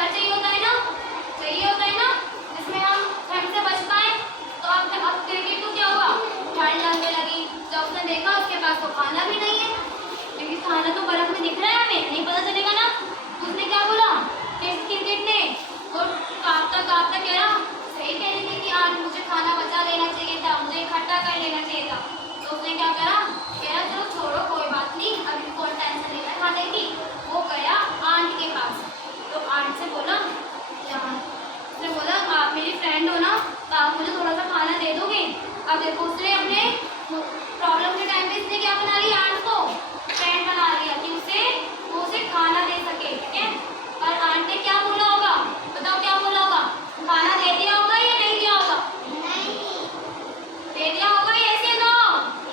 घर चाहिए होता है ना, चाहिए होता है ना, जिसमें हम ठंड से बच पाए। तो अब क्रिकेट को क्या हुआ, ठंड लगने लगी। जब उसने देखा उसके पास तो खाना भी नहीं है, क्योंकि खाना तो बर्फ में दिख रहा है, हमें नहीं पता चलेगा ना। उसने क्या बोला, टेस्ट क्रिकेट ने वो कांपता कांपता कह रहा, सही कह रही थी कि आज मुझे खाना बचा लेना चाहिए था, मुझे इकट्ठा कर लेना चाहिए था। तो उसने क्या करा, कह रहा चलो छोड़ो कोई बात नहीं, अभी कौन टेंशन लेना है खाने की। वो गया आंट के पास। तो आंट से बोला, उसने बोला आप मेरी फ्रेंड हो ना, तो आप मुझे थोड़ा सा खाना दे दोगे। अब देखो उसने अपने प्रॉब्लम के टाइम पे इसने क्या बना लिया, आंट को फ्रेंड बना लिया कि वो उसे खाना दे सके, ठीक है। और आंट ने क्या बोला होगा, बताओ क्या बोला होगा, खाना दे दिया होगा या नहीं दिया होगा? नहीं दे दिया होगा, यस या नो?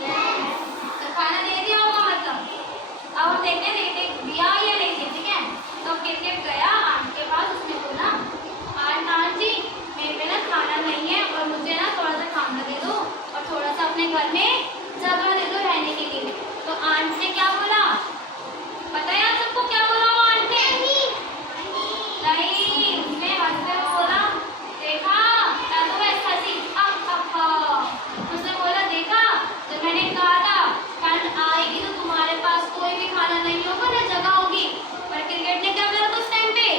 यस। तो खाना दे दिया होगा मतलब। अब हम देखते हैं दिया या नहीं दिया, ठीक है। तो क्रिकेट गया आंट के पास, उसने बोला आंट जी मेरे पे ना खाना नहीं है और मुझे ना थोड़ा सा खाना दे दो और थोड़ा सा अपने घर में जगह दे दो रहने के लिए। तो आंट ने क्या बोला, पता है आप सबको क्या बोला वो आंट ने? नहीं, उसने हंसते हुए बोला, देखा तो ऐसा हंसी, उसने बोला देखा, जब मैंने कहा था ठंड आएगी तो तुम्हारे पास कोई भी खाना नहीं होगा ना जगह होगी। पर क्रिकेट ने क्या करा था उस टाइम पे,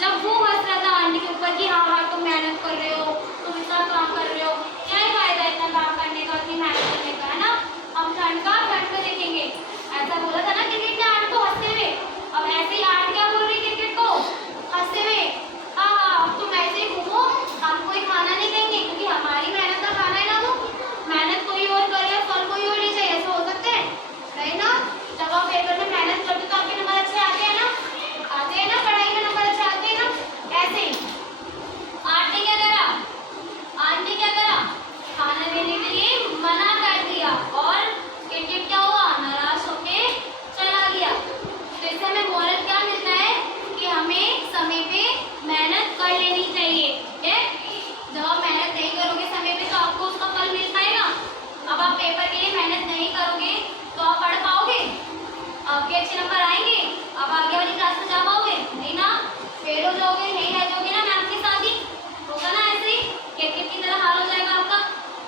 जब वो हंस रहा था आंटी के ऊपर कि हाँ हाँ तुम मेहनत कर रहे हो, तुम इतना काम कर रहे हो, क्या ही फायदा इतना काम करने का, इतनी मेहनत करने का, है ना, हम ठंड का ठंड में देखेंगे। ऐसा बोला था ना क्रिकेट ने आंट को हंसते हुए। अब ऐसे ही आंट क्या बोल रही क्रिकेट को हंसते हुए, हाँ हाँ अब तुम ऐसे ही घूमो, हम कोई खाना नहीं देंगे क्योंकि हमारी मेहनत का खाना है ना, वो मेहनत कोई और करे फल कोई और ले जाए, ऐसा हो सकता है? नहीं ना। जब आप पेपर में मेहनत करते हो तो आपके नंबर अच्छे आते हैं ना, आते हैं ना, पढ़ाई में नंबर अच्छे आते हैं ना। ऐसे ही आंट ने क्या करा, आंट ने क्या करा, खाना देने के लिए मना कर दिया और क्रिकेट क्या हुआ, नाराज होके चला गया। तो इससे हमें मोरल क्या मिलता है कि हमें समय पे मेहनत कर लेनी चाहिए, ठीक है। जब आप मेहनत नहीं करोगे समय पे तो आपको उसका फल मिल पाएगा। अब आप पेपर के लिए मेहनत नहीं करोगे तो आप पढ़ पाओगे, आपके अच्छे नंबर आएंगे, आप आगे वाली क्लास में जा पाओगे नहीं ना, फेल हो जाओगे, नहीं रह जाओगे ना मैम के साथ ही, होगा ना ऐसे ही क्रिकेट की तरह हाल हो जाएगा आपका।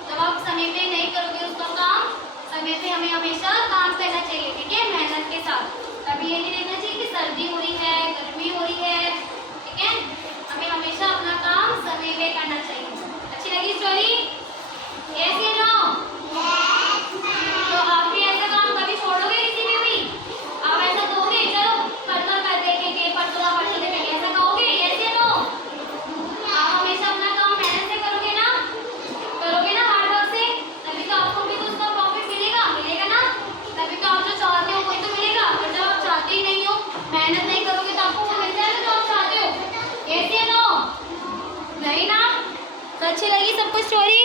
जब आप समय पे नहीं करोगे उसका काम, समय पे हमें हमेशा काम करना चाहिए, ठीक है, मेहनत के साथ। कभी ये नहीं देखना चाहिए कि सर्दी हो रही है, गर्मी हो रही है, ठीक है, हमें हमेशा अपना काम समय पे करना चाहिए। अच्छी लगी स्टोरी? यस या नो? तो आप भी ऐसा काम कभी छोड़ोगे किसी में भी? आप ऐसा कहोगे चलो कल कर देखेंगे, परसों देखेंगे, ऐसा कहोगे? यस या नो? आप हमेशा अपना काम मेहनत से करोगे ना, करोगे ना हार्ड वर्क से, तभी तो आपको भी उसका प्रॉफिट मिलेगा, मिलेगा ना, तभी तो आप जो चाहते हो वही तो मिलेगा। और जब आप चाहते ही नहीं हो, मेहनत नहीं करोगे तो आपको वो मिल जाएगा जो आप चाहते हो। यस या नो? नहीं ना। तो अच्छी लगी सबको स्टोरी?